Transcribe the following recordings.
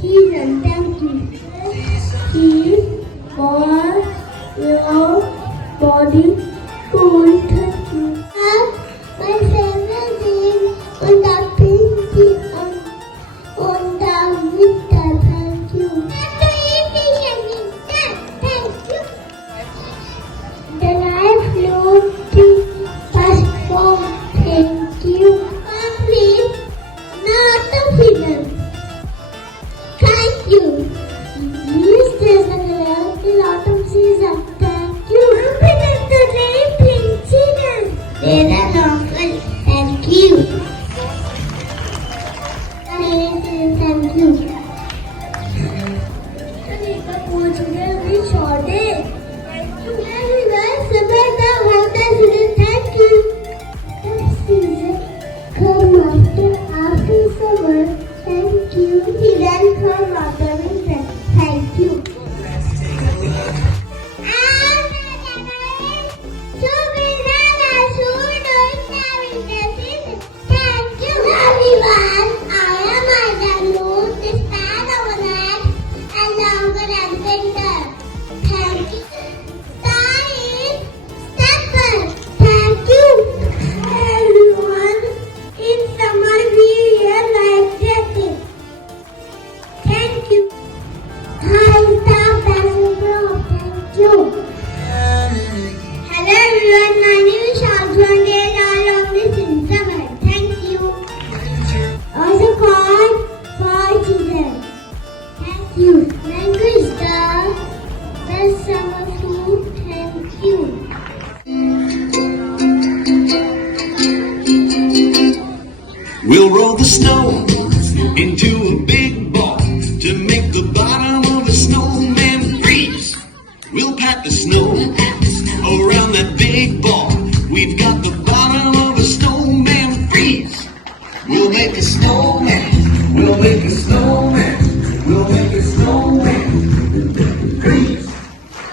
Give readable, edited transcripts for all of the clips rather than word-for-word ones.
season. Thank you. Keep more your body cool. Thank you. My favorite thing on the pinky on the winter. Thank you. Thank you. The life flew to first form. Thank you. Complete. Not the final. Thank you. This is the autumn season. Thank you. Open the rain pink season. There are novel. Thank you. Thank you. Thank you. Everyone, Samantha, what does it? Thank you. The season come after summer. Thank you. Season come after winter. Thank you. Mango is the best summer fruit. Thank you. We'll roll the snow into a big ball to make the bottom of a snowman freeze. We'll pack the snow around that big ball. We've got the bottom of a snowman freeze. We'll make a snowman. We'll make a snowman. We'll make a snowman freeze.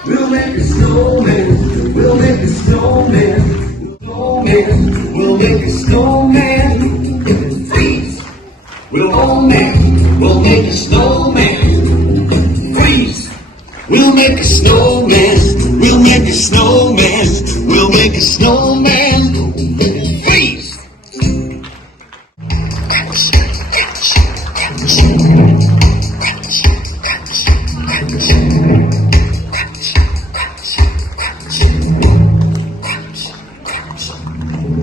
We'll make a snowman. We'll make a snowman. Snowman. We'll make a snowman freeze. We'll make a snowman freeze. We'll make a snowman. We'll make a snowman. We'll make a snowman freeze.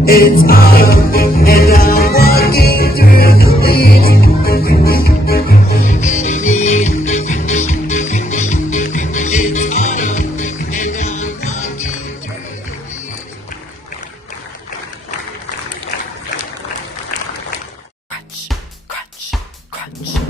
It's autumn and I'm walking through the leaves. It's autumn and I'm walking through the leaves. Crunch, crunch, crunch.